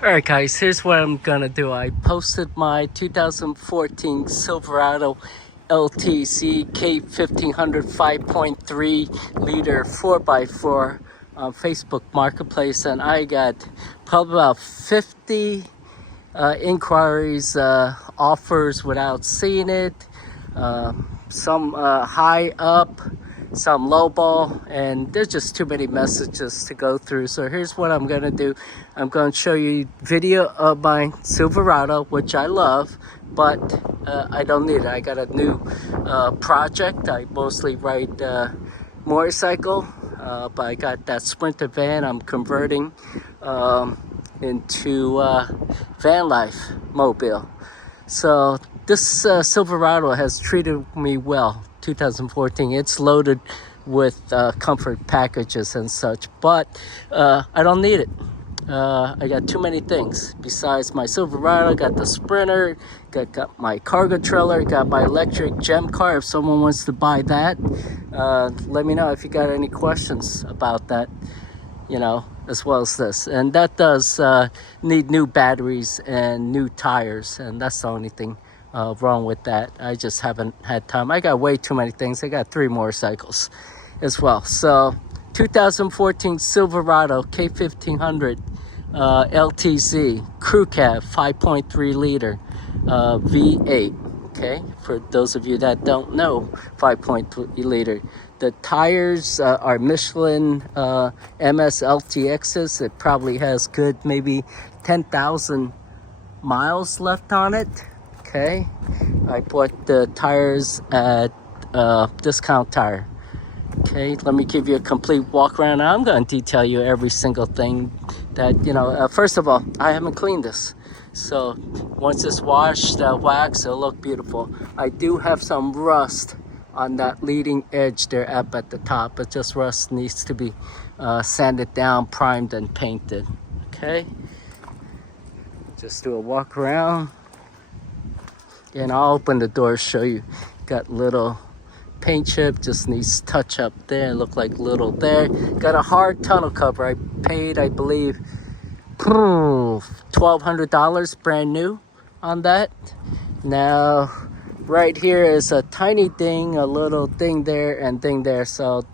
Alright guys, here's what I'm gonna do. I posted my 2014 Silverado LTZ K1500 5.3 liter 4x4 on Facebook Marketplace, and I got probably about 50 inquiries, offers without seeing it. Some high up, some low ball, and there's just too many messages to go through. So here's what I'm gonna do. I'm gonna show you video of my Silverado, which I love, but I don't need it. I got a new project. I mostly ride motorcycle, but I got that Sprinter van I'm converting into van life mobile. So this Silverado has treated me well. 2014, it's loaded with comfort packages and such, but I don't need it. I got too many things besides my Silverado. Got the Sprinter, got my cargo trailer, got my electric gem car. If someone wants to buy that, let me know if you got any questions about that, you know, as well as this. And that does need new batteries and new tires, and that's the only thing wrong with that. I just haven't had time. I got way too many things. I got 3 motorcycles as well. So 2014 Silverado K1500 LTZ crew cab 5.3 liter V8. Okay, for those of you that don't know, 5.3 liter. The tires are Michelin MS LTXs. It probably has good maybe 10,000 miles left on it. Okay, I bought the tires at Discount Tire. Okay, let me give you a complete walk around. I'm going to detail you every single thing that, you know, first of all, I haven't cleaned this. So once it's washed, wax, it'll look beautiful. I do have some rust on that leading edge there up at the top, but just rust needs to be sanded down, primed, and painted. Okay, just do a walk around. And I'll open the door, show you. Got little paint chip, just needs touch up there. Look like little there. Got a hard tonneau cover. I paid, I believe, $1,200 brand new on that. Now, right here is a tiny thing, a little thing there and thing there. So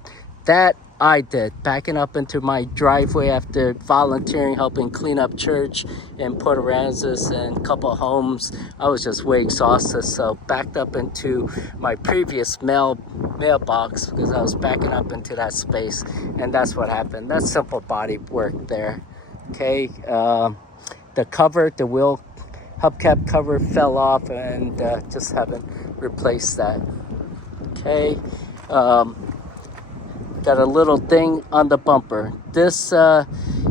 that I did, backing up into my driveway after volunteering, helping clean up church in Port Aransas and a couple homes. I was just way exhausted, so backed up into my previous mailbox because I was backing up into that space, and that's what happened. That's simple body work there. Okay, the cover, the wheel hubcap cover fell off, and just haven't replaced that. Okay. Got a little thing on the bumper. This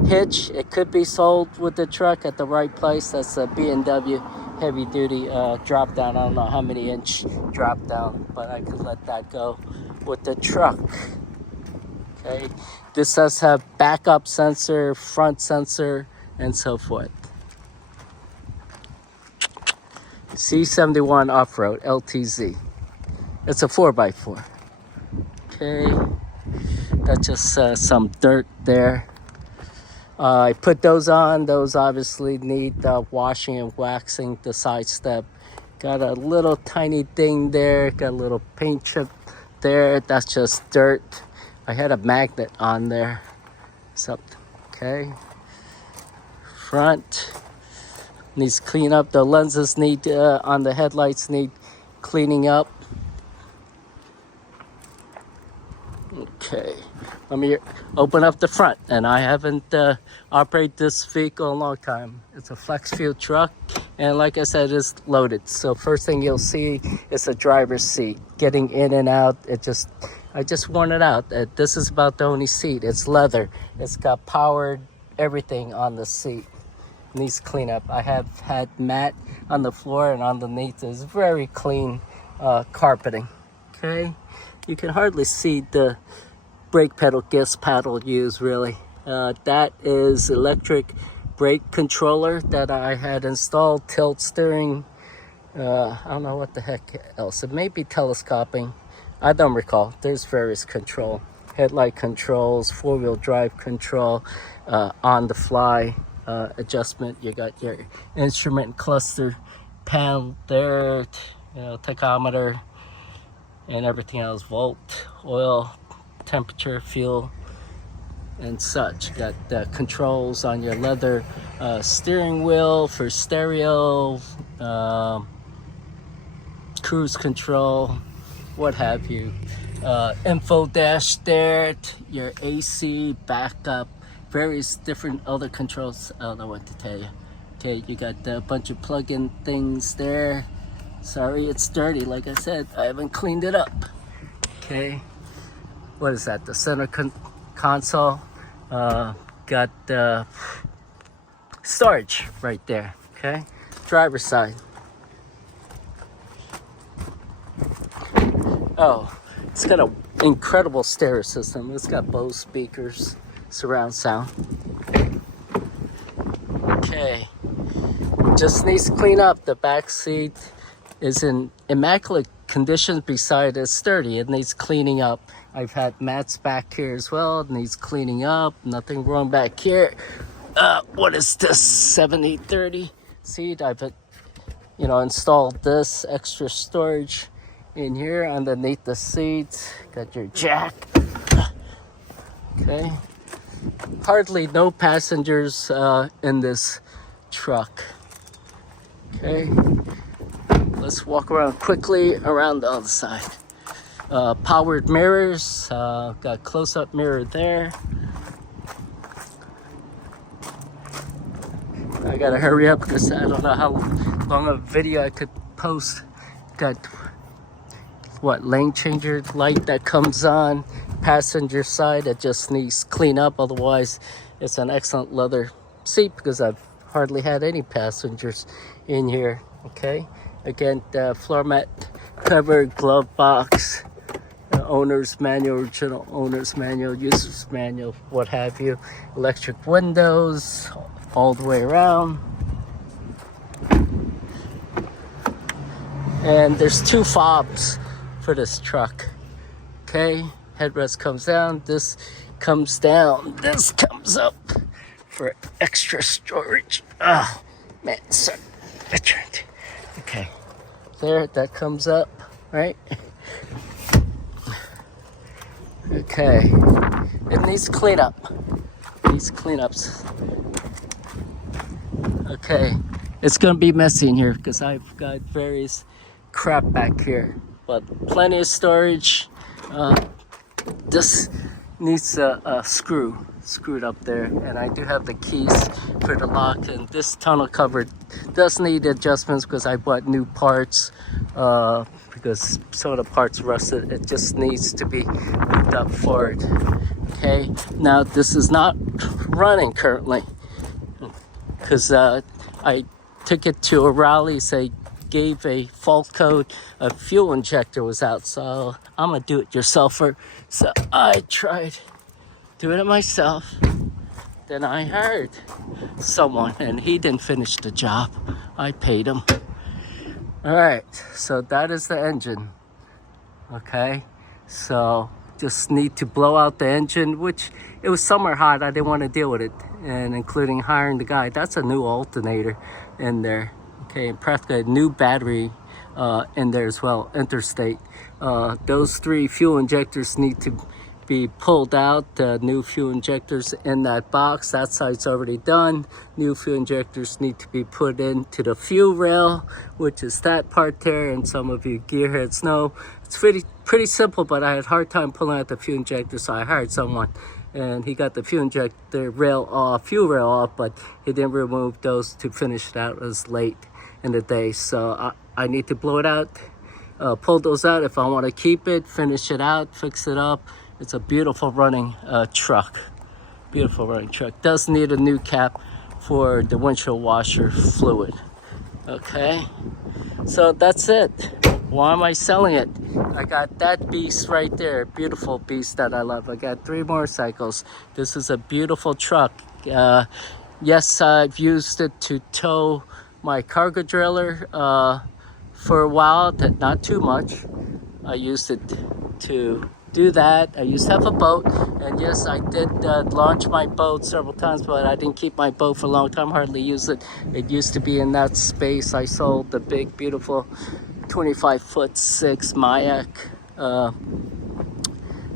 hitch, it could be sold with the truck at the right place. That's a B&W heavy duty drop down. I don't know how many inch drop down, but I could let that go with the truck. Okay, this does have backup sensor, front sensor, and so forth. C71 off-road LTZ. It's a 4x4. Okay. That's just some dirt there. I put those on. Those obviously need washing and waxing. The side step. Got a little tiny thing there. Got a little paint chip there. That's just dirt. I had a magnet on there. Something. Okay. Front needs clean up. The lenses need on the headlights need cleaning up. Okay, let me open up the front, and I haven't operated this vehicle in a long time. It's a flex fuel truck, and like I said, it's loaded. So first thing you'll see is the driver's seat. Getting in and out, I just worn it out. This is about the only seat. It's leather. It's got powered everything on the seat. Needs cleanup. I have had mat on the floor, and underneath is very clean carpeting. Okay. You can hardly see the brake pedal, gas pedal used really. That is electric brake controller that I had installed, tilt steering. I don't know what the heck else. It may be telescoping. I don't recall. There's various control. Headlight controls, 4-wheel drive control, on the fly. adjustment. You got your instrument cluster panel there, you know, tachometer and everything else, volt, oil, temperature, fuel, and such. You got controls on your leather steering wheel for stereo, cruise control, what have you. Info dash there, your AC, backup, various different other controls. I don't know what to tell you. Okay, you got a bunch of plug-in things there. Sorry, it's dirty. Like I said, I haven't cleaned it up. Okay, what is that? The center console. Got storage right there. Okay, driver's side. Oh, it's got an incredible stereo system. It's got Bose speakers, surround sound. Okay, just needs to clean up. The back seat is in immaculate condition. Beside it's sturdy. It needs cleaning up. I've had mats back here as well. It needs cleaning up. Nothing wrong back here. What is this? 70/30 seat. I've installed this extra storage in here underneath the seats. Got your jack. Okay. Hardly no passengers in this truck. Okay. Let's walk around quickly around the other side. Powered mirrors. Got close-up mirror there. I gotta hurry up because I don't know how long a video I could post. Got lane changer light that comes on. Passenger side that just needs clean up. Otherwise, it's an excellent leather seat because I've hardly had any passengers in here. Okay, again, the floor mat cover, glove box, owner's manual, original owner's manual, user's manual, what have you. Electric windows all the way around. And there's two fobs for this truck. Okay, headrest comes down, this comes down, this comes up for extra storage. Oh man, sorry. Okay, there, that comes up, right? Okay, it needs cleanup. Needs cleanups. Okay, it's gonna be messy in here because I've got various crap back here, but plenty of storage. This needs a screwed up there, and I do have the keys for the lock. And this tonneau cover does need adjustments because I bought new parts because some of the parts rusted. It just needs to be hooked up for it. Okay, now this is not running currently because I took it to a rally. They gave a fault code. A fuel injector was out, so I'm a do-it-yourselfer. So I tried doing it myself. Then I hired someone, and he didn't finish the job. I paid him. All right, so that is the engine. Okay, so just need to blow out the engine, which it was summer hot. I didn't want to deal with it, and including hiring the guy. That's a new alternator in there. Okay, and practically a new battery in there as well, interstate. Those three fuel injectors need to be pulled out. New fuel injectors in that box. That side's already done. New fuel injectors need to be put into the fuel rail, which is that part there, and some of you gearheads know. It's pretty simple, but I had a hard time pulling out the fuel injector, so I hired someone. And he got the fuel injector rail off, fuel rail off, but he didn't remove those to finish it out. It was late in the day, so I need to blow it out, pull those out if I want to keep it, finish it out, fix it up. It's a beautiful running truck. Beautiful running truck. Does need a new cap for the windshield washer fluid. Okay, so that's it. Why am I selling it? I got that beast right there, beautiful beast that I love. I got 3 motorcycles. This is a beautiful truck. Yes, I've used it to tow my cargo trailer for a while, not too much. I used it to do that. I used to have a boat, and yes, I did launch my boat several times, but I didn't keep my boat for a long time, hardly use it. It used to be in that space. I sold the big, beautiful 25'6" Mayak.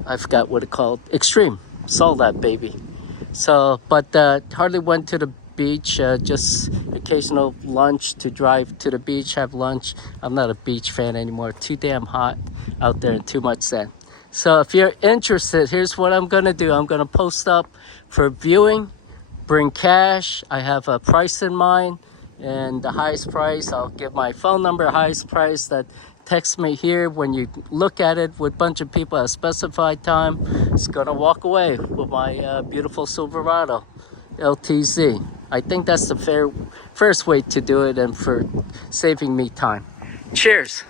I forgot what it called. Extreme. Sold that baby. So, but hardly went to the beach. Just occasional lunch to drive to the beach, have lunch. I'm not a beach fan anymore. Too damn hot out there and too much sand. So if you're interested, here's what I'm gonna do. I'm gonna post up for viewing. Bring cash. I have a price in mind, and the highest price, I'll give my phone number. Highest price that text me here. When you look at it with a bunch of people at a specified time, it's gonna walk away with my beautiful Silverado LTZ. I think that's the first way to do it, and for saving me time. Cheers.